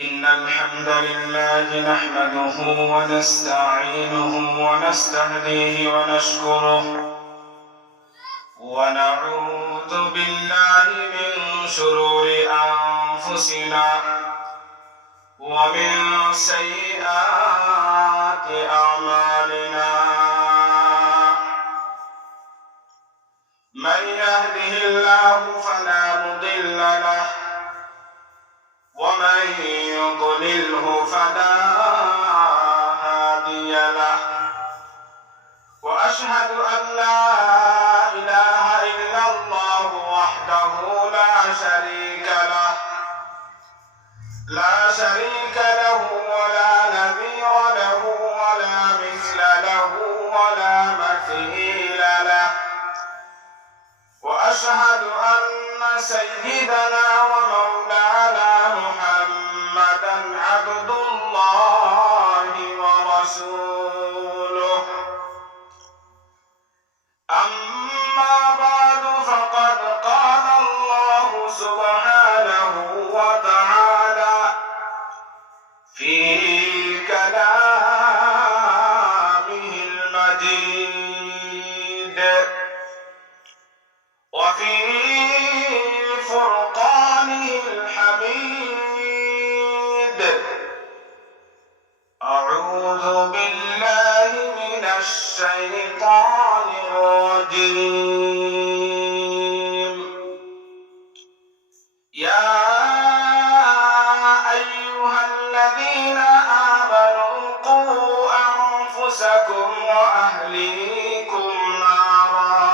إن الحمد لله نحمده ونستعينه ونستهديه ونشكره ونعوذ بالله من شرور أنفسنا ومن سيئات أعمالنا من يهده الله فلا مضل له ومن يضلله فلا هادي له وأشهد أن لا إله إلا الله وحده لا شريك له ولا نظير له ولا مثل له ولا مثيل له وأشهد أن سيدنا ومولانا محمدا عبد الله ورسوله أما بعد فقد قال الله سبحانه وتعالى في كلامه المجيد وفي فرقانه الحميد أعوذ بالله من الشيطان الرجيم يا أيها الذين آمنوا قوا أنفسكم وأهليكم نارا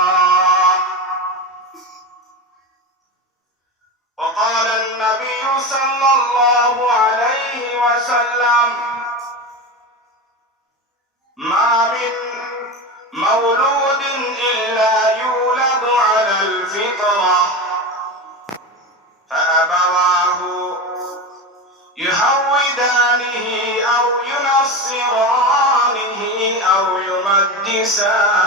وقال النبي صلى الله عليه وسلم ما من مولود إلا يولد على الفطرة فأبواه يهودانه أو ينصرانه أو يمجسانه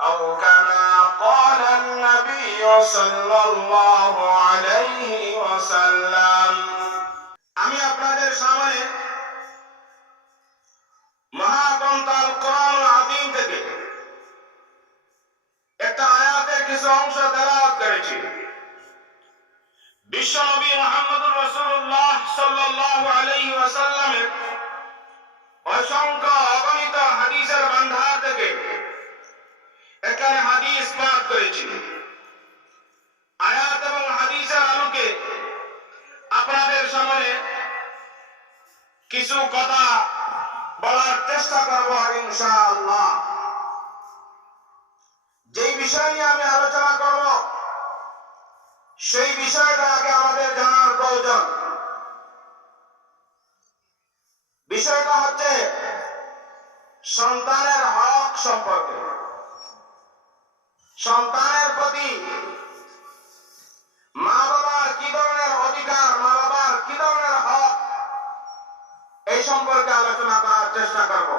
أو كما قال النبي صلى الله عليه وسلم আমি আপনাদের সামনে মহাগ্রন্থ আল কোরআন আযীম থেকে একটা আয়াতের কিছু অংশ তেলাওয়াত করেছি। বিশ্বনবী মুহাম্মদুর রাসূলুল্লাহ সাল্লাল্লাহু আলাইহি ওয়াসাল্লামের অসংখ্য অগণিত হাদিসের ভান্ডার থেকে এখানে হাদিস পাঠ করেছি। আয়াত এবং হাদিসের আলোকে আপনাদের সামনে কিছু কথা বলার চেষ্টা করব ইনশাআল্লাহ। যেই বিষয় নিয়ে আমি আলোচনা করব সেই বিষয়টা আগে আমাদের জানার প্রয়োজন। বিষয়টা হচ্ছে সন্তানের হক সম্পর্কে। সন্তানের প্রতি মা বাবার কি ধরনের অধিকার, মা বাবার কি ধরনের হক, এই সম্পর্কে আলোচনা করার চেষ্টা করব।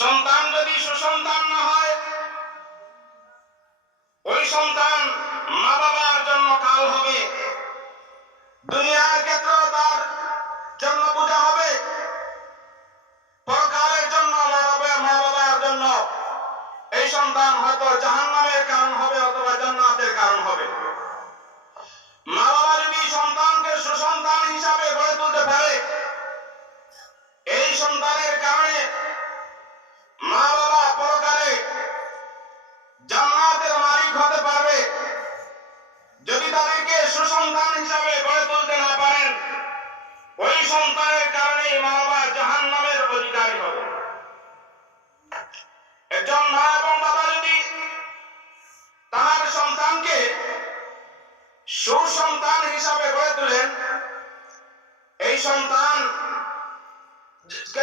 সন্তান যদি সুসন্তান না হয়, ওই সন্তান মা বাবার জন্য কাল হবে, দুনিয়ার ক্ষেত্রেও তার জন্য বোঝা হবে, পরকালের জন্য মা বাবার জন্য এই সন্তান হয়তো জাহান্নামের কারণ হবে অথবা জান্নাতের কারণ হবে। মা বাবা যদি সন্তানকে সুসন্তান হিসাবে গড়ে তুলতে পারে, এই সন্তানের কারণে মা বাবা পরকালে জান্নাতের মালিক হতে পারবে। যদি তাদেরকে সুসন্তান হিসাবে গড়ে তুলতে না পারেন, ওই সন্তানের কারণেই মা বাবা জাহান্নামের অধিকারী হবে। একজন মা এবং বাবা যদি তার সন্তানকে সুসন্তান হিসাবে গড়ে তোলেন, এই সন্তান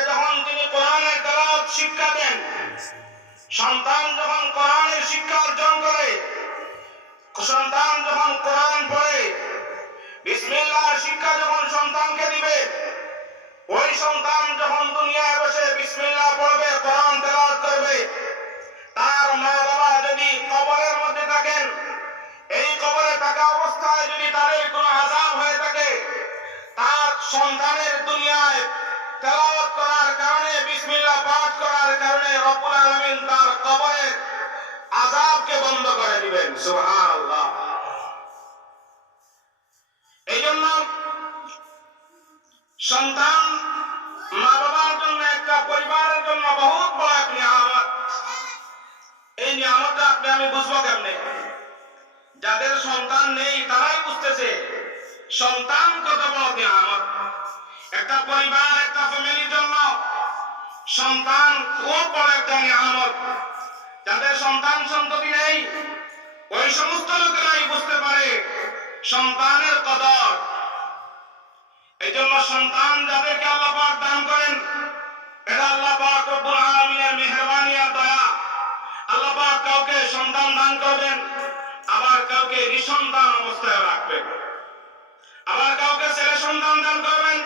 যখন তিনি কোরআনের তেলাওয়াত শিক্ষা দেন, সন্তান যখন কোরআনের শিক্ষা অর্জন করে, সন্তান যখন কোরআন পড়ে, বিসমিল্লাহর শিক্ষা যখন সন্তানকে দিবে, ওই সন্তান যখন দুনিয়ায় বসে বিসমিল্লাহ পড়বে, কোরআন তেলাওয়াত করবে, তার মা বাবা যদি কবরের মধ্যে থাকেন, এই কবরে থাকা অবস্থায় যদি তাদের কোনো আযাব সন্তানের দুনিয়ায় তেলাওয়াত করার কারণে, বিসমিল্লাহ পাঠ করার কারণে রব্বুল আলামিন তার কবরের আযাবকে বন্ধ করে দিবেন। সুবহানাল্লাহ। এইজন্য সন্তান মা বাবার জন্য, একটা পরিবারের জন্য বহুত বড় এক নিয়ামত। এই নিয়ামতটা আপনি আমি বুঝবো কেমনে? যাদের সন্তান নেই তারাই বুঝতেছে সন্তান কত বড় নিয়ামত। একটা পরিবার, একটা ফ্যামিলির জন্য সন্তান খুব বড় একটা নিয়ামত। যাদের সন্তান সন্ততি নেই ওই সমস্ত লোকেরাই বুঝতে পারে সন্তানের কদর। এই জন্য সন্তান যাদেরকে আল্লাহ পাক দান করেন, এটা আল্লাহ পাক রব্বুল আলামিনের মেহেরবানি আর দয়া। আল্লাহ পাক কাউকে সন্তান দান করবেন, আবার কাউকে নিঃসন্তান অবস্থায় রাখবেন, আবার কাউকে ছেলে সন্তান দান করবেন,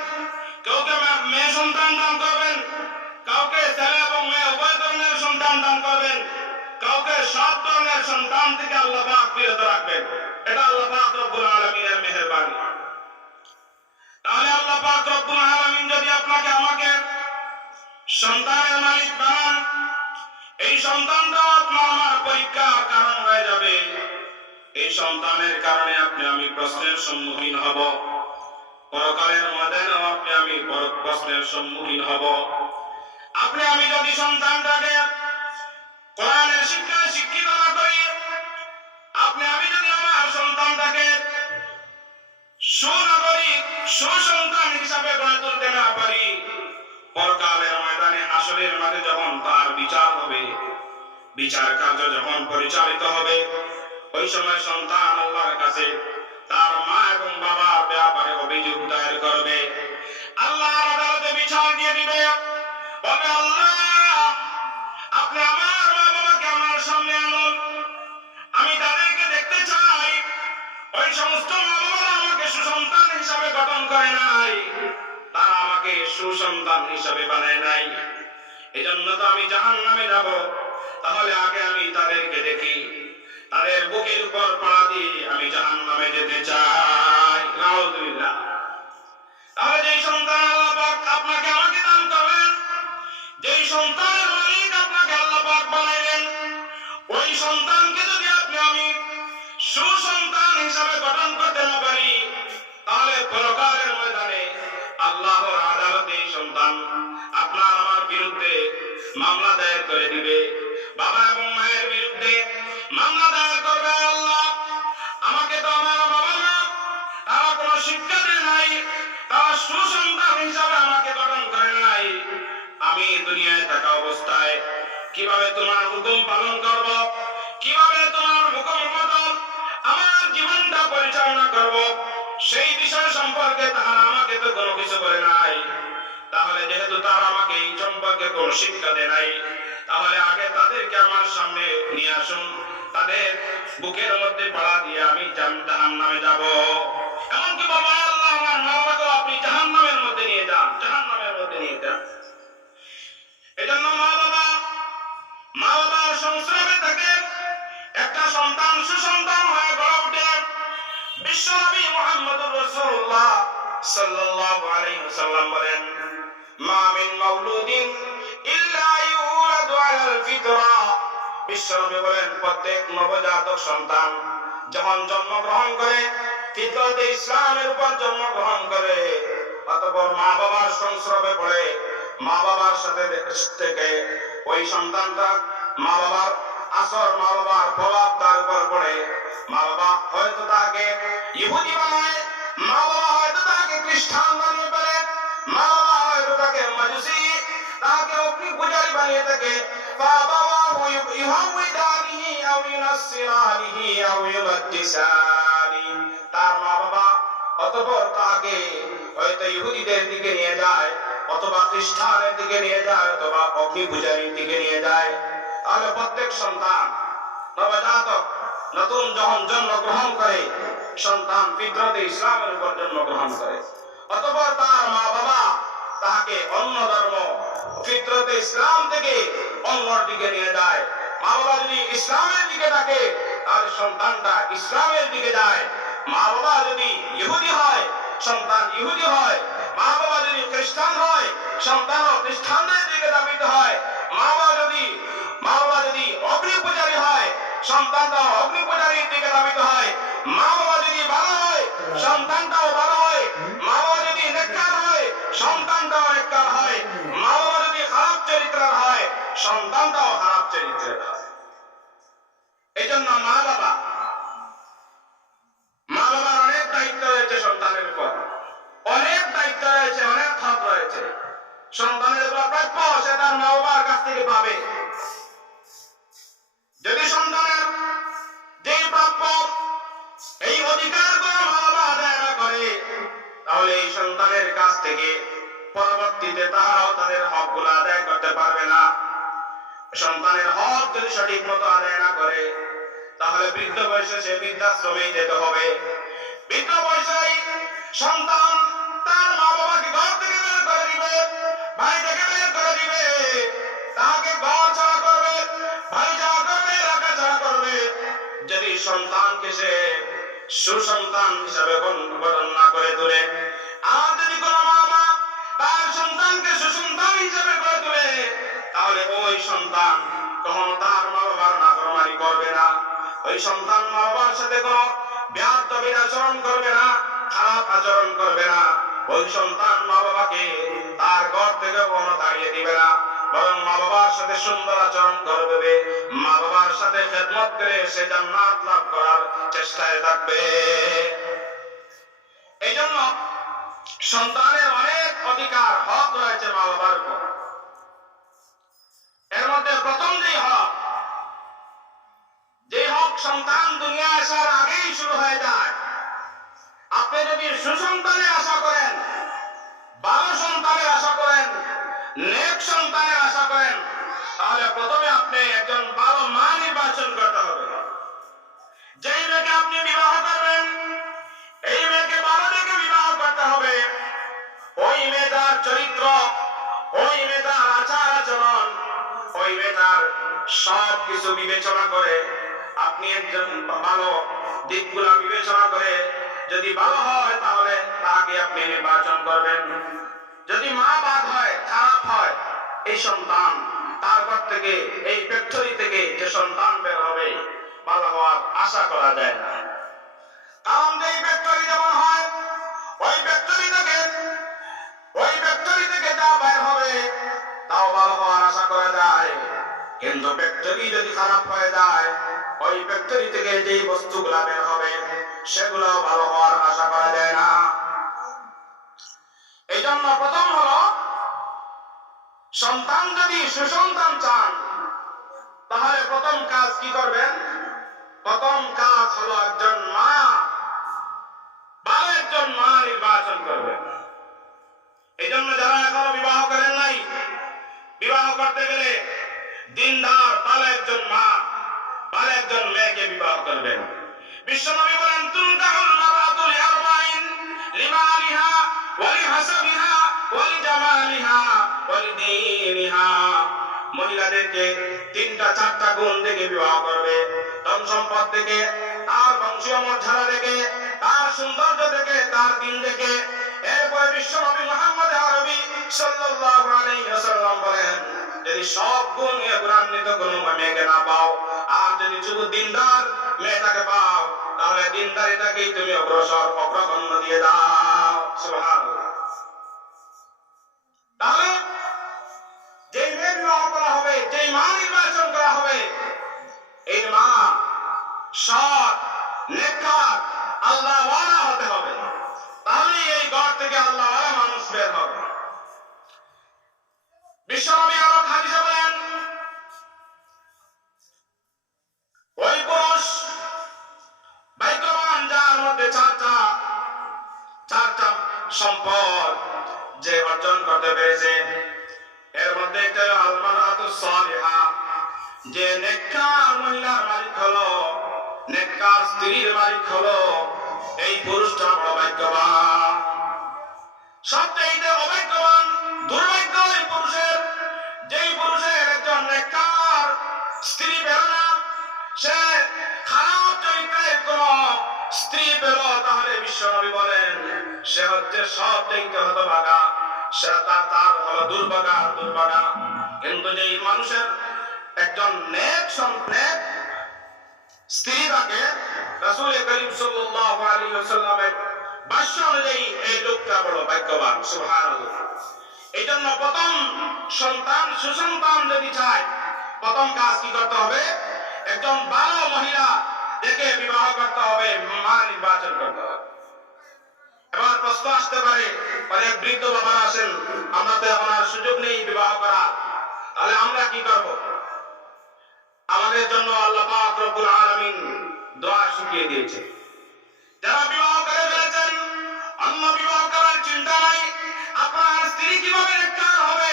কাউকে মেয়ে সন্তান দান করবেন, কাউকে ছেলে এবং মেয়ে উভয় ধরনের সন্তান দান করবেন, কাউকে সব ধরনের সন্তান থেকে আল্লাহ পাক বিরত রাখবেন। এটা আল্লাহ পাক রব্বুল আলামিনের মেহেরবানি। তাহলে আল্লাহ পাক রব্বুল আলামিন যদি আপনাকে আমাকে সন্তানের মালিক বানান, এই সন্তানটাও আপনার আমার পরীক্ষার কারণ হয়ে যাবে। এই সন্তানের কারণে আপনি আমি প্রশ্নের সম্মুখীন হব, পরকালের ময়দানেও আপনি আমি প্রশ্নের সম্মুখীন হব। আপনি আমি যদি সন্তানটাকে কোরআনের শিক্ষায় শিক্ষিত না করি, আপনি আমি যদি আমার সন্তানটাকে সুনাগরিক, সুসন্তান হিসাবে গড়ে তুলতে না পারি, পরকালের ময়দানে হাসরের মাঠে যখন তার বিচার হবে, বিচার কার্য যখন পরিচালিত হবে, ওই সময় সন্তান আল্লাহর কাছে তার মা এবং বাবার ব্যাপারে অভিযোগ দায়ের করবে। আল্লাহর আদালতে বিচার দিয়ে দিবে, বলবে আল্লাহ আপনি আমার মা বাবাকে আমার সামনে আনুন, আমি তাদেরকে দেখতে চাই। ওই সমস্ত মা বাবারা আমাকে সুসন্তান হিসাবে গঠন করে নাই, তারা আমাকে সুসন্তান হিসাবে বানায় নাই, এজন্য তো আমি জাহান্নামে যাব। তাহলে আগে আমি তাদেরকে দেখি, তাদের বুকের উপর পা দিয়ে আমি জাহান্নামে যেতে চাই। নাউযুবিল্লাহ। তাহলে যেই সন্তান আল্লাহ পাক আপনাকে আমাকে দান করবেন, যেই সন্তানের মালিক আপনাকে আল্লাহ পাক বানাইলেন, ওই সন্তানকে যদি আপনি আমি সুসন্তান হিসাবে গঠন করতে না পারি, তাহলে পরকালের ময়দানে আল্লাহর আদালতে এই সন্তান আপনার আমার বিরুদ্ধে মামলা দায়ের করে দিবে। বাবা এবং মায়ের বিরুদ্ধে মামলা দায়ের করবে, আল্লাহ আমাকে তো আমার বাবা মা তারা কোনো শিক্ষা দেয় নাই, তারা সুসন্তান হিসাবে আমাকে গঠন করে নাই, আমি দুনিয়ায় থাকা অবস্থায় কিভাবে তোমার হুকুম পালন করব, কিভাবে তোমার হুকুম মতো আমার জীবনটা পরিচালনা করব, সেই বিষয় সম্পর্কে তারা আমাকে তো কোনো কিছু বলে নাই। তাহলে যেহেতু তারা আমাকে এই সম্পর্কে কোনো শিক্ষা দেয় নাই, তাহলে আগে তাদেরকে আমার সামনে নিয়ে আসুন, তাদের বুকের মধ্যে পাড়া দিয়ে আমি জাহান্নামে যাব। এমনকি বাবা আল্লাহ আমার মা বাবাকে আপনি জাহান্নামের মধ্যে নিয়ে যান, জাহান্নামের মধ্যে নিয়ে যান। এজন্য মা বাবার সংস্রবে থেকে একটা সন্তান সুসন্তান হয়ে গড়ে ওঠে। বিশ্বনবী মুহাম্মদুর রাসূলুল্লাহ সাল্লাল্লাহু আলাইহি ওয়াসাল্লাম বলেন, মা মিন মাউলুদিন ইল্লা ইউলাদু আলাল ফিতরা। বিশ্বনবী বলেন, প্রত্যেক নবজাতক সন্তান যখন জন্মগ্রহণ করে ফিতরতে ইসলামের উপর জন্মগ্রহণ করে, অতঃপর মা বাবার সংস্রবে পড়ে, মা বাবার সাথে থেকে ওই সন্তানটা মা বাবার আসর, মা বাবার প্রভাব তার উপর পড়ে। মা বাবা হয়তো তাকে ইহুদি বানায়, মা বাবা হয়তো তাকে খ্রিস্টান বানিয়ে ফেলে, মা বাবা হয়তো তাকে মাজুসি, তাকে অগ্নি পূজারী বানিয়ে থাকে। তার মা বাবা অতঃপর তাকে হয়তো ইহুদিদের দিকে নিয়ে যায়, অথবা খ্রিস্টানের দিকে নিয়ে যায়, অথবা অগ্নি পূজারীর দিকে নিয়ে যায়। তাহলে প্রত্যেক সন্তান নবজাতক নতুন যখন জন্মগ্রহণ করে, সন্তান ফিতরতে ইসলামের উপর জন্মগ্রহণ করে, অতঃপর তার মা বাবা তাকে অন্য ধর্ম ফিতরতে ইসলাম থেকে অন্যর দিকে নিয়ে যায়। মা বাবা যদি ইসলামের দিকে থাকে তাহলে সন্তানটা ইসলামের দিকে যায়। মা বাবা যদি ইহুদি হয়, সন্তান ইহুদি হয়। মা বাবা যদি খ্রিস্টান হয় সন্তানও খ্রিস্টানদের দিকে ধাবিত হয়, মা বাবা যদি অগ্নি পূজারী হয় সন্তানটাও অগ্নি পূজারীর দিকে ধাবিত হয়, মা বাবা যদি ভালো হয় সন্তানটাও ভালো হয়, মা বাবা যদি নেককার হয় সন্তানটাও নেককার হয়, মা বাবা যদি খারাপ চরিত্রের হয় সন্তানটাও খারাপ চরিত্রের হয়। এই জন্য মা বাবার অনেক দায়িত্ব রয়েছে সন্তানের উপর, অনেক দায়িত্ব রয়েছে, অনেক হক রয়েছে। সন্তানের উপর প্রাপ্য সে তার মা বাবার কাছ থেকে পাবে। যদি সন্তানের যেই প্রাপ্য এই অধিকারগুলো মা বাবা আদায় না করে তাহলে এই সন্তানের কাছ থেকে পরবর্তীতে তারাও তাদের হকগুলো আদায় করতে পারবে না। সন্তানের হক যদি সঠিক মতো আদায় না করে তাহলে বৃদ্ধ বয়সে সে বৃদ্ধাশ্রমে যেতে হবে। বৃদ্ধ বয়সে সন্তান তার মা বাবাকে ঘর থেকে বের করে দিবে, ভাই থেকে বের করে দিবে, তাকে ঘর ছাড়া করবে, ভাই ছাড়া করবে, এলাকা ছাড়া করবে। যদি সন্তানকে সে সুসন্তান হিসাবে গঠন না করে তোলে, আর যদি কোনো মা বাবা তার সন্তানকে সুসন্তান হিসাবে গড়ে তোলে তাহলে ওই সন্তান কখনো তার মা বাবার নাফরমানি করবে না, ওই সন্তান মা বাবার সাথে কোনো বেয়াদবির আচরণ করবে না, খারাপ আচরণ করবে না। ওই সন্তান মা বাবাকে তার ঘর থেকে কখনো তাড়িয়ে দিবে না, বরং মা বাবার সাথে সুন্দর আচরণ করবে, মা বাবার সাথে খেদমত করে সে জান্নাত লাভ করার চেষ্টায় থাকবে। এই জন্য সন্তানের অনেক অধিকার হক রয়েছে মা বাবার উপর। এর মধ্যে প্রথম যে হক সন্তান দুনিয়া আসার আগেই শুরু হয়ে যায়। আপনি যদি সুসন্তানের আশা করেন, ভালো সন্তানের আশা করেন, নেক সন্তানের আশা করেন, তাহলে প্রথমে আপনি একজন ভালো মা নির্বাচন করতে হবে। যেই মেয়েকে আপনি বিবাহ করবেন এই মেয়েকে ভালো দেখে বিবাহ করতে হবে। ওই মেয়েটার চরিত্র, ওই মেয়েটার আচার আচরণ, ওই মেয়েটার সব কিছু বিবেচনা করে আপনি একজন ভালো দিকগুলা বিবেচনা করে যদি ভালো হয় তাহলে তাকে আপনি নির্বাচন করবেন। যদি মা বাদ হয়, খারাপ হয়, এই সন্তান তারপর থেকে এই ফ্যাক্টরি থেকে যে সন্তান বের হবে ভালো হওয়ার আশা করা যায় না। কারণ যে ফ্যাক্টরি যেমন হয় ওই ফ্যাক্টরি থেকে যা বের হবে তাও ভালো হওয়ার আশা করা যায়। কিন্তু ফ্যাক্টরি যদি খারাপ হয়ে যায় ওই ফ্যাক্টরি থেকে যেই বস্তুগুলা বের হবে সেগুলো ভালো হওয়ার আশা করা যায় না। এই জন্য প্রথম হলো সন্তান যদি সুসন্তান চান তাহলে প্রথম কাজ কি করবেন? প্রথম কাজ হলো একজন মা, ভালো একজন মা নির্বাচন করবেন। এই জন্য যারা এখনো বিবাহ করেন নাই, বিবাহ করতে গেলে দিনদার ভালো একজন মা, ভালো একজন মেয়েকে বিবাহ করবেন। বিশ্বনবী বলেন তুনকাহুল মারআতু লিআরবাইন লিমালিহা ওয়া লিহাসাবিহা ওয়া লিজামালিহা ওয়া লিদীনিহা। মহিলাদেরকে 3টা 4টা গুণ দেখে বিবাহ করবে, ধন সম্পদ থেকে, তার বংশীয় মর্যাদা দেখে, তার সৌন্দর্য দেখে, তার দিন দেখে। এরপরে বিশ্বনবী মুহাম্মদ আরবী সাল্লাল্লাহু আলাইহি ওয়াসাল্লাম বলেন যদি সব গুণ নিয়ে গুণান্বিত কোনো মেয়েকে না পাও আর যদি শুধু দিনদার মেয়েটাকে পাও তাহলে দিনদারিটাকেই তুমি অগ্রগণ্য দিয়ে দাও। সুবহানাল্লাহ। তাহলে যেই মেয়ে বিবাহ করা হবে, যেই মা নির্বাচন করা হবে, এই মা সৎ, নেককার, আল্লাহওয়ালা হতে হবে। তাহলে এই ঘর থেকে আল্লাহওয়ালা মানুষ বের হবে। বিশ্বনবী আরো হাদিসে বলেন ওই পুরুষ ভাগ্যবান যার মধ্যে চারটা সম্পদ যে অর্জন করতে পেরেছে। এর মধ্যে একটা আল মারআতুস সালিহা, যে নেককার মহিলার মালিক হলো, নেককার স্ত্রীর মালিক হলো, এই পুরুষটা বড় ভাগ্যবান। সবচেয়ে অভাগ্যবান, দুর্ভাগ্য এই পুরুষের, যেই পুরুষের একজন নেককার স্ত্রী পেল না, সে খারাপ চরিত্রের কোন স্ত্রী পেল, তাহলে বিশ্বনবী বলেন সে হচ্ছে সবচাইতে হতভাগা, সে তার হলো দুর্ভাগা। কিন্তু যেই মানুষের একজন নেক স্ত্রী থাকে, রাসূল করিম সাল্লাল্লাহু আলাইহি ওয়াসাল্লামের ভাষ্য অনুযায়ী এই লোকটা বড় ভাগ্যবান। সুবহানাল্লাহ। এই জন্য প্রথম সুসন্তান যদি চায়, প্রথম কাজ কি করতে হবে? একজন ভালো মহিলা দেখে বিবাহ করতে হবে, মা নির্বাচন করতে হবে। এবার প্রশ্ন আসতে পারে, অনেক বৃদ্ধ বাবারা আছেন, আমরা তো এখন আর সুযোগ নেই বিবাহ করা, তাহলে আমরা কি করব? আমাদের জন্য আল্লাহ পাক রব্বুল আলামিন দোয়া শিখিয়ে দিয়েছে। যারা বিবাহ করে ফেলেছেন, অন্য বিবাহ করার চিন্তা নাই, আপনার স্ত্রী কিভাবে নেককার হবে,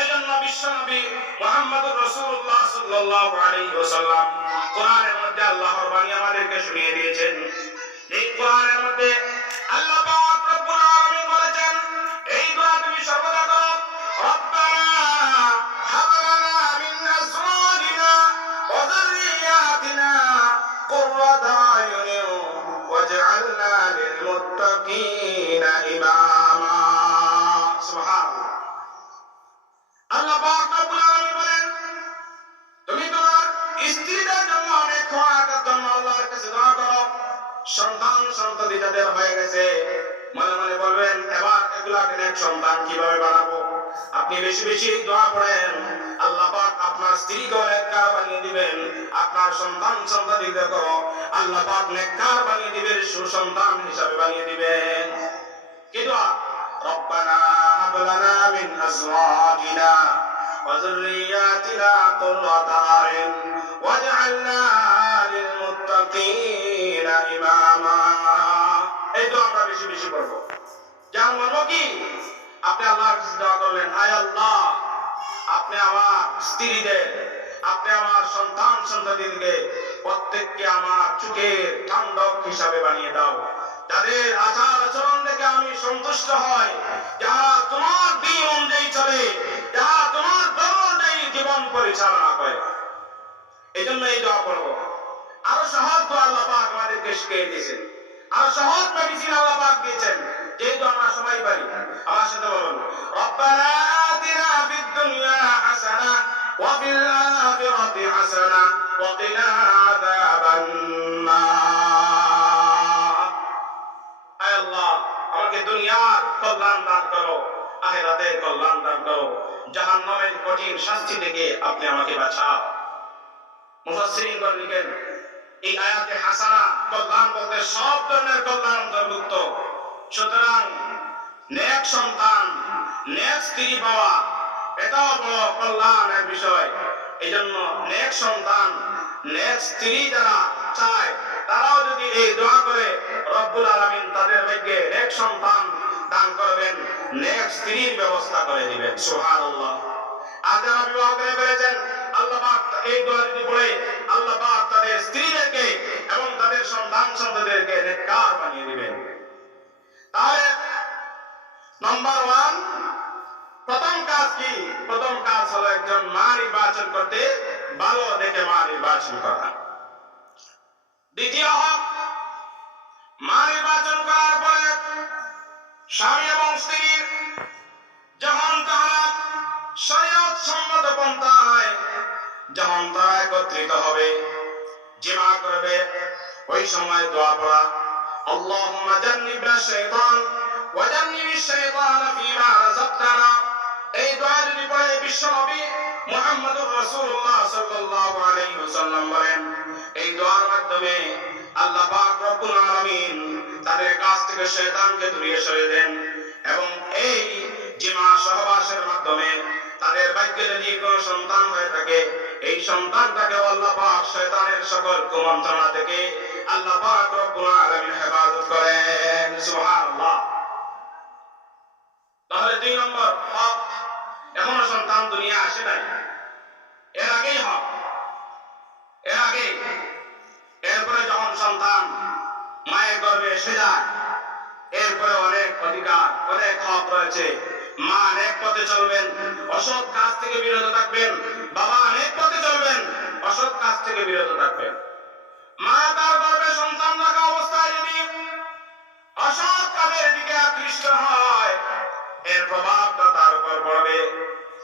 এজন্য বিশ্বনবী মুহাম্মদুর রাসূলুল্লাহ সাল্লাল্লাহু আলাইহি ওয়াসাল্লাম কোরআনের মধ্যে আল্লাহর বাণী আমাদেরকে শুনিয়ে দিয়েছেন। এই কোরআনের মধ্যে আল্লাহ পাক রব্বুল আলামিন বলেছেন, এই দোয়া তুমি সর্বদা করো, রব্বানা হাব লানা মিন আজওয়াজিনা ওয়া যুররিয়াতিনা কুররাতা আয়ুনিন ওয়াজআলনা লিল মুত্তাকিনা ইমামা। সুবহানাল্লাহ। আল্লাহ পাক রব্বুল আলামিন বলেন, তুমি তোমার স্ত্রীদের জন্য অনেক খোয়াকের জন্য আল্লাহর কাছে দোয়া করো। সন্তান যাদের হয়ে গেছে, মনে মনে বলবেন, এবার এগুলাকে নেক সন্তান কিভাবে বানাবো? আপনি বেশি বেশি দোয়া করেন, আল্লাহ পাক আপনার স্ত্রীকে নেককার বানিয়ে দিবেন। আপনার সন্তানদেরকে আল্লাহ পাক নেককার বানিয়ে দিবেন, সুসন্তান হিসাবে বানিয়ে দিবেন। কি দোয়া? রব্বানা হাব লানা মিন আজওয়াজিনা ওয়া যুররিয়াতিনা কুররাতা আয়ুন ওয়াজআলনা লিল মুত্তাকিনা ইমামা। এই তো আমরা বেশি বেশি করব। যার মর্ম কি? আপনি আল্লাহর কাছে দোয়া করলেন, আয় আল্লাহ, আপনি আমার স্ত্রীদের, আপনি আমার সন্তানদেরকে প্রত্যেককে আমার চোখের ঠান্ডক হিসাবে বানিয়ে দাও, যাদের আচার আচরণ দেখে আমি সন্তুষ্ট হই, যারা তোমার দিন অনুযায়ী চলে, যারা তোমার ধর্ম অনুযায়ী জীবন পরিচালনা করে। এই জন্য এই দোয়া করব। আরো সহজ দোয়া আল্লাহ পাক আমাদেরকে শিখিয়ে দিয়েছেন, আরো সহজ মেডিসিন আল্লাহ পাক দিয়েছেন, যেহেতু আমরা সবাই পারি। আমার সাথে বলুন, রব্বানা আতিনা ফিদ দুনিয়া হাসানাহ ওয়া ফিল আখিরাতি হাসানাহ ওয়া কিনা আযাবান নার। আয় আল্লাহ, আমাকে দুনিয়ার কল্যাণ দান করো, আখিরাতের কল্যাণ দান করো, জাহান্নামের কঠিন শাস্তি থেকে আপনি আমাকে বাঁচাও। মুফাসসিরিন লিখেন, এই আয়াতে হাসানা কল্যাণ বলতে সব ধরনের কল্যাণ অন্তর্ভুক্ত। সুতরাং নেক সন্তান, নেক স্ত্রী পাওয়া, এটাও বড় কল্যাণের বিষয়। এই জন্য নেক সন্তান, নেক স্ত্রী যারা চায়, তারাও যদি এই দোয়া করে, রব্বুল আলামিন তাদের ভাগ্যে নেক সন্তান দান করবেন, নেক স্ত্রীর ব্যবস্থা করে দিবেন। সুবহানাল্লাহ। আর যারা বিবাহ করে ফেলেছেন, আল্লাহ পাক এই দোয়া যদি পড়ে, আল্লাহ পাক তাদের স্ত্রীদেরকে এবং তাদের সন্তানদেরকে নেককার বানিয়ে দিবেন। তাহলে নাম্বার 1, প্রথম কাজ কি? প্রথম কাজ হলো একজন মা নির্বাচন করতে, ভালো দেখে মা নির্বাচন করা। দ্বিতীয় হক, মা নির্বাচন করার পরে স্বামী এবং স্ত্রীর যখন তারা শরীয়ত সম্মত পন্থায় যখন তারা একত্রিত হবে, জিমা করবে, ওই সময় দোয়া পড়া, আল্লাহুম্মা জান্নিবনা শাইতান ওয়া জান্নিবিশ শাইতানা ফীমা রাযাকতানা। এই দোয়া যদি পড়ে বিশ্বনবী মুহাম্মদুর রাসূলুল্লাহ সাল্লাল্লাহু আলাইহি ওয়াসাল্লাম বলেন, এই দোয়ার মাধ্যমে আল্লাহ পাক রব্বুল আলামিন তাদের কাছ থেকে শয়তানকে দূরে সরিয়ে দেন, এবং এই জিমা সহবাসের মাধ্যমে তাদের ভাগ্যে যদি কোনো সন্তান হয়ে থাকে, এই সন্তানটাকে আল্লাহ পাক শয়তানের সকল কুমন্ত্রণা থেকে আল্লাহ পাক রব্বুল আলামিন হেফাজত করেন। সুবহানাল্লাহ। তাহলে 2 নম্বর হক, এখনো সন্তান দুনিয়া আসে নাই, এর আগেই হক, এর আগে। এরপরে যখন সন্তান মায়ের গর্ভে এসে যায়, এরপরে অনেক অধিকার, অনেক হক রয়েছে। মা অনেক পথে চলবেন, অসৎ কাজ থেকে বিরত থাকবেন। বাবা অনেক পথে চলবেন, অসৎ কাজ থেকে বিরত থাকবেন। মা তার গর্ভে সন্তান রাখা অবস্থায় যদি অসৎ কাজের দিকে আপনি মায়ের প্রভাবটা তার উপর পড়বে,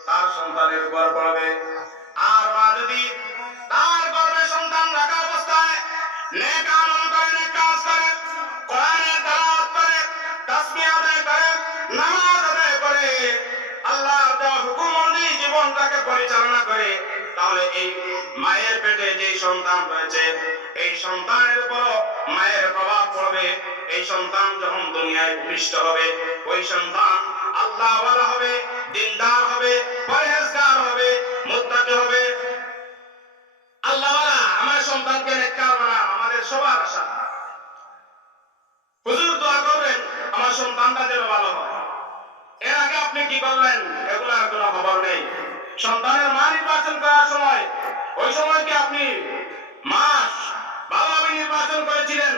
তার সন্তানের উপর পড়বে। আর মা যদি তার গর্ভে সন্তান রাখা অবস্থায় নেক আমল করে, নেক কাজ করে, কোরআনের তেলাওয়াত করে, তাসবিহ আদায় করে, নামাজ আদায় করে, আল্লাহর দেওয়া হুকুম অনুযায়ী জীবনটাকে পরিচালনা করে, তাহলে এই মায়ের পেটে যে সন্তান রয়েছে এই সন্তানের উপর মায়ের প্রভাব পড়বে। এই সন্তান যখন দুনিয়ায় ভূমিষ্ঠ হবে, ওই সন্তান আল্লাহওয়ালা হবে, দিনদার হবে, পরহেজগার হবে, মুত্তাকি হবে। আল্লাহওয়ালা আমার সন্তানকে নেককার বানা, আমাদের সবার আশা। হুজুর দোয়া করবেন আমার সন্তানটা যেন ভালো হয়। এর আগে আপনি কি করলেন এগুলার কোনো খবর নেই। সন্তানের মা নির্বাচন করার সময় ওই সময় কি আপনি মাস ভালোভাবে নির্বাচন করেছিলেন?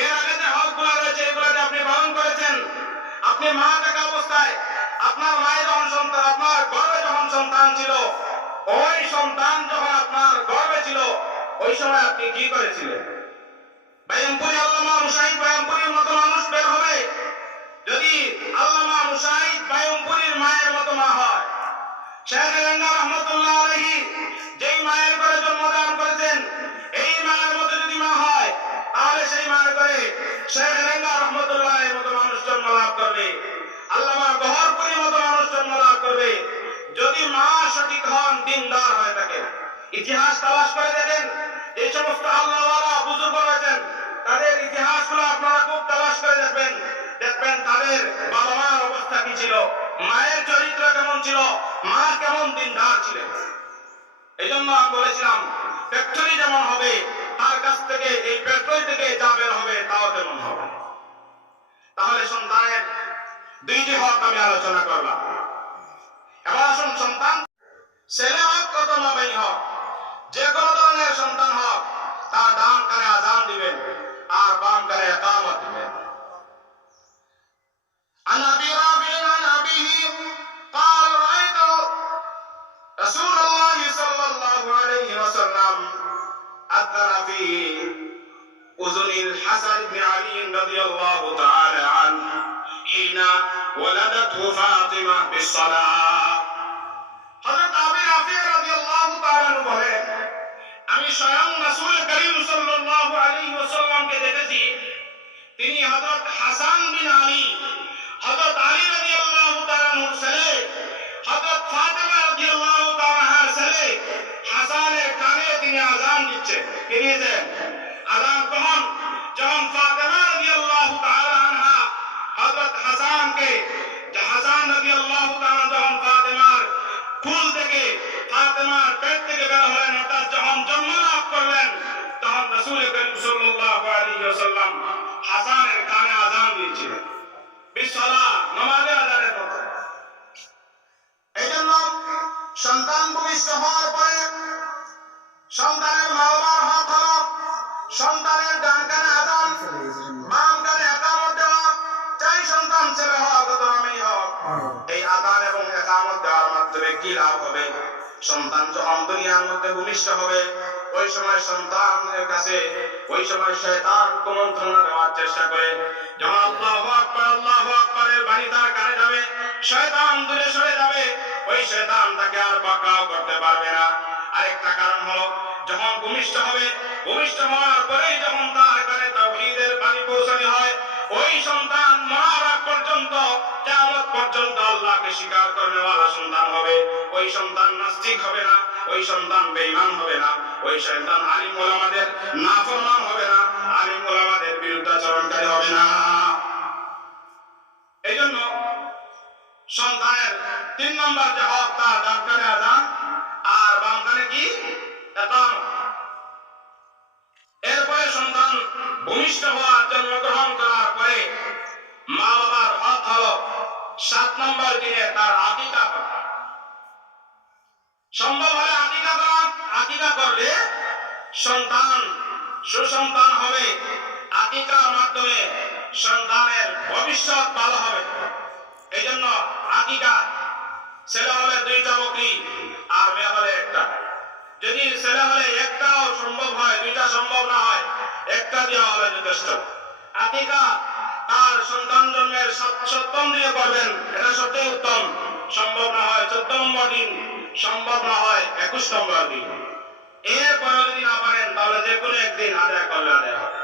এর আগে যে হকগুলা রয়েছে এগুলাতে আপনি পালন করেছেন? আপনি মা থাকা অবস্থায় আপনার মায়ের যখন সন্তান, আপনার গর্ভে যখন সন্তান ছিল, ওই সন্তান যখন আপনার গর্ভে ছিল ওই সময় আপনি কি করেছিলেন? বাইয়ামপুরি আল্লামা মুশাহিদ বাইয়ামপুরির মতো মানুষ বের হবে যদি আল্লামা মুশাহিদ বাইয়ামপুরির মায়ের মতো মা হয়। শেখ রেঙ্গা রহমতুল্লাহ আলাইহি যেই মায়ের ঘরে জন্মদান করেছেন এই মায়ের মতো যদি মা হয়, তাহলে সেই মায়ের ঘরে শেখ রেঙ্গা রহমতুল্লাহ এর মতো মানুষ জন্ম লাভ করবে, আল্লামা গহরপুরির মতো মানুষ জন্ম লাভ করবে, যদি মা সঠিক হন, দিনদার হয়ে থাকে। ইতিহাস তালাশ করে দেখেন, এই সমস্ত আল্লাহওয়ালা বুজুর্গ রয়েছেন তাদের ইতিহাসগুলো আপনারা খুব তালাশ করে দেখবেন, দেখবেন তাদের বাবা মার অবস্থা কি ছিল, মায়ের চরিত্র কেমন ছিল, মা কেমন দিনদার ছিলেন। এই জন্য আমি বলেছিলাম ফ্যাক্টরি যেমন হবে তার কাছ থেকে এই ফ্যাক্টরি থেকে যা বের হবে তাও তেমন হবে। তাহলে সন্তানের দুইটি হক আমি আলোচনা করলাম। এবার আসুন সন্তান ছেলে হোক অথবা মেয়ে হোক, যে কোনো ধরনের সন্তান হোক, তার ডান কানে আযান দিবেন আর বাম কানে ইকামত দিবেন। عن ابي رافع عن ابيه قال رايت رسول الله صلى الله عليه وسلم اذن في اذن الحسن بن علي رضي الله تعالى عنه حين ولدته فاطمه بالصلاه। হযরত আবু রাফি রাদিয়াল্লাহু তাআলা আনহু বলেন, আমি স্বয়ং রাসূল করিম সাল্লাল্লাহু আলাইহি ওয়াসাল্লামকে দেখেছি, তিনি হযরত হাসান বিন আলী, হযরত আলী রাদিয়াল্লাহু তাআলা আনহুর ছেলে, হযরত ফাতেমা রাদিয়াল্লাহু তাআলা আনহার ছেলে হাসানের কানে তিনি আযান দিচ্ছেন। কে দিয়েছেন আযান? কখন? যখন ফাতেমা রাদিয়াল্লাহু তাআলা আনহা হযরত হাসানকে, হাসান রাদিয়াল্লাহু তাআলা যখন ফাতেমার কুল থেকে, ফাতেমার পেট থেকে বের হলেন, অর্থাৎ যখন জন্ম লাভ করলেন, তখন রাসূল করিম সাল্লাল্লাহু আলাইহি ওয়াসাল্লাম হাসানের কানে আযান দিয়েছিলেন বিসসালাহ, নামাজের আযানের মতো। এইজন্য সন্তান ভূমিষ্ঠ হওয়ার পরে সন্তানের মা বাবার হক হলো সন্তানের ডান কানে আযান, বাম কানে ইকামত দেওয়া, চাই সন্তান ছেলে হোক অথবা মেয়ে হোক। এই আযান এবং ইকামত দেওয়ার মাধ্যমে কি লাভ হবে? সন্তান যখন দুনিয়ার মধ্যে ভূমিষ্ঠ হবে ওই সময় সন্তানের কাছে ওই সময় শয়তান কুমন্ত্রণা দেওয়ার চেষ্টা করে। যখন আল্লাহু আকবারের বাণী তার কানে যাবে, শয়তান দূরে সরে যাবে, ওই শয়তান তাকে আর পাকড়াও করতে পারবে না। আরেকটা কারণ হলো যখন ভূমিষ্ঠ হবে, ভূমিষ্ঠ হওয়ার পরেই যখন তার কানে তাওহীদের বাণী পৌঁছানো হয়, ওই সন্তান মরার আগ পর্যন্ত, কিয়ামত পর্যন্ত আল্লাহকে স্বীকার করেওয়ালা সন্তান হবে। ওই সন্তান নাস্তিক হবে না, ওই সন্তান বেঈমান হবে না, ওই সন্তান আলিম ওলামাদের নাফরমান হবে না, আলিম ওলামাদের বিরুদ্ধাচরণকারী হবে না। এইজন্য সন্তানের 3 নম্বর যে হক, তার ডান কানে আযান আর বাম কানে কি? ইকামত। এরপরে সন্তান ভূমিষ্ঠ হওয়ার, জন্মগ্রহণ করার পরে মা বাবার হক হলো 7 নম্বর দিনে তার আকিকা করা। সম্ভব হলে আকিকা করা। আকিকা করলে সন্তান সুসন্তান হবে। আকিকার মাধ্যমে সন্তানের ভবিষ্যৎ ভালো হবে। এই জন্য আকিকা, ছেলে হলে 2টা বকরি আর মেয়ে হলে 1টা। যদি ছেলে হলে 1টাও সম্ভব হয়, 2টা সম্ভব না হয়, 1টা দেওয়া হলে যথেষ্ট। আকিকা তার সন্তান জন্মের সপ্তম দিনে করবেন, এটা সবচেয়ে উত্তম। সম্ভব না হয় 14 নম্বর দিন, সম্ভব না হয় 21 নম্বর দিন। এরপরে যদি না পারেন তাহলে যে কোনো একদিন আদায় করলে আদায় হবে,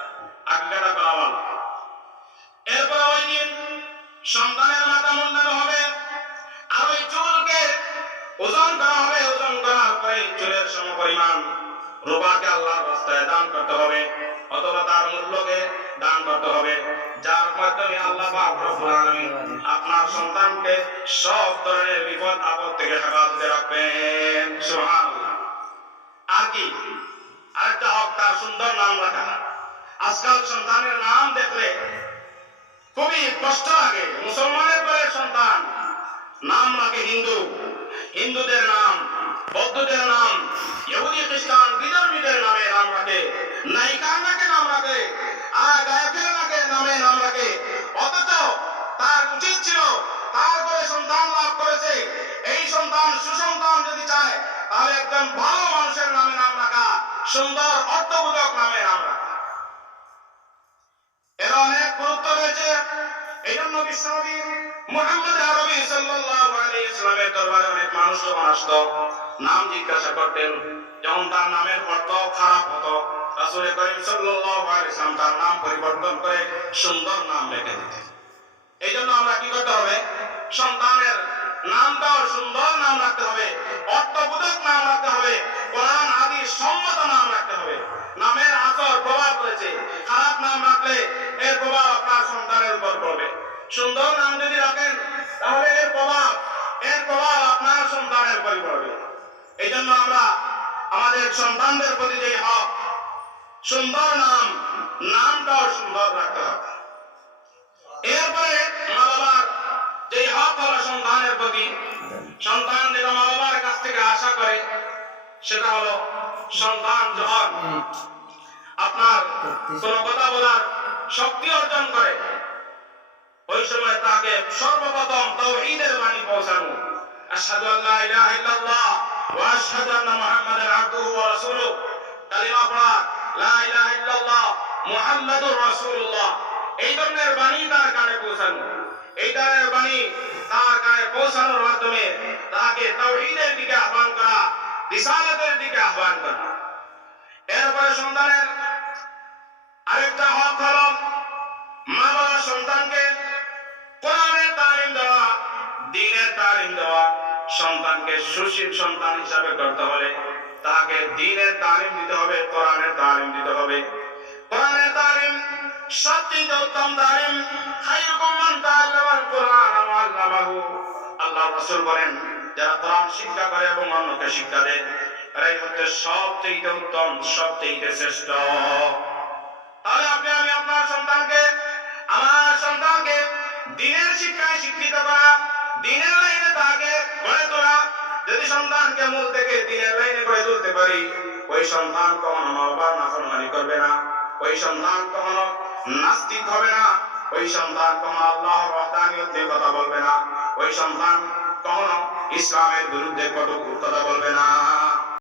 আকিকাটা করা ভালো। এরপরে ওই দিন সন্তানের মাথা মুন্ডানো হবে, আর ওই চুলকে ওজন করা হবে। ওজন করার পরে চুলের সমপরিমাণ রূপাকে আল্লাহর রাস্তায় দান করতে হবে, অথবা তার মূল্যকে দান করতে হবে, যার মাধ্যমে আল্লাহ পাক রব্বুল আলামিন আপনার সন্তানকে সব ধরনের বিপদ আপদ থেকে হেফাজতে রাখবেন। সুবহানাল্লাহ। আর কি আরেকটা হক, তার সুন্দর নাম রাখা। আজকাল সন্তানের নাম দেখলে খুবই কষ্ট লাগে। মুসলমানের পরে সন্তান নাম রাখে হিন্দু, হিন্দুদের নাম, বৌদ্ধদের নাম, ইহুদি খ্রিস্টান বিধর্মীদের নামে নাম রাখে, নায়িকার নাকে নাম রাখে, আর গায়কের নাকে নামে নাম রাখে। অথচ তার উচিত ছিল তারপরে সন্তান লাভ করেছে, এই সন্তান সুসন্তান যদি চায় তাহলে একজন ভালো মানুষের নামে নাম রাখা, সুন্দর অর্থবোধক নামে নাম রাখা। এর অনেক গুরুত্ব রয়েছে। এই জন্য বিশ্বনবী মুহাম্মদ আরবি সাল্লাল্লাহু আলাইহি ওয়াসাল্লামের দরবারে অনেক মানুষ যখন আসতো, নাম জিজ্ঞাসা করতেন, যখন তার নামের অর্থ খারাপ হতো, রাসূল করিম সাল্লাল্লাহু আলাইহি ওয়াসাল্লাম তার নাম পরিবর্তন করে সুন্দর নাম রেখে দিতেন। এই জন্য আমরা কি করতে হবে? সন্তানের নামটাও সুন্দর নাম রাখতে হবে, অর্থবোধক নাম রাখতে হবে, কোরআন হাদিস সম্মত নাম রাখতে হবে। নামের আসর প্রভাব রয়েছে, খারাপ নাম রাখলে এর প্রভাব আপনার সন্তানের উপর পড়বে। সুন্দর নাম যদি রাখেন তাহলে এর প্রভাব আপনার সন্তানের উপর পড়বে। এই জন্য আমরা আমাদের সন্তানদের প্রতি যে হক, সুন্দর নামটাও সুন্দর রাখতে হবে। এরপরে মা বাবার যে হক হলো সন্তানের প্রতি, সন্তান যেটা মা বাবার কাছ থেকে আশা করে সেটা হলো, সন্তান যখন আপনার কোন কথা বলার শক্তি অর্জন করে ওই সময় তাকে সর্বপ্রথম তাওহীদের বাণী পৌঁছানো, আশহাদু আল্লা ইলাহা ইল্লাল্লাহ ওয়া আশহাদু আন্না মুহাম্মাদান আবদুহু ওয়া রাসূলুহু, কালিমা পড়া, লা ইলাহা ইল্লাল্লাহ মুহাম্মাদুর রাসূলুল্লাহ, এই ধরনের বাণী তার কানে পৌঁছানো। এই ধরনের বাণী তার কানে পৌঁছানোর মাধ্যমে তাকে তাওহীদের দিকে আহ্বান করা, রিসালাতের দিকে আহ্বান করা। এরপরে সন্তানের আরেকটা হক হলো মা বাবা সন্তানকে কোরআনের তালিম দেওয়া, দ্বীনের তালিম দেওয়া। সন্তানকে সুশীল সন্তান হিসাবে করতে হলে তাকে দ্বীনের তালিম দিতে হবে, কোরআনের তালিম দিতে হবে। কোরআনের তালিম সবচেয়ে উত্তম তালিম। খায়রুকুম মান তাআল্লামাল কোরআন ওয়া আল্লামাহু। আল্লাহ রাসূল বলেন, যারা কোরআন শিক্ষা করে এবং অন্যকে শিক্ষা দেয়, এরাই হচ্ছে সবচেয়ে উত্তম, সবচেয়ে শ্রেষ্ঠ। তাহলে আপনি আমি আমার সন্তানকে দ্বীনের শিক্ষায় শিক্ষিত করা, দ্বীনের লাইনে তাকে গড়ে তোলা। যদি সন্তানকে মূল থেকে দ্বীনের লাইনে গড়ে তুলতে পারি, ওই সন্তান কখনো মা বাবার নাফরমানি করবে না, ওই সন্তান কখনো নাস্তিক হবে না, ওই সন্তান কখনো আল্লাহর ওয়াহদানিয়ত নিয়ে কথা বলবে না, ওই সন্তান কখনো ইসলামের বিরুদ্ধে কটু কথা বলবে না।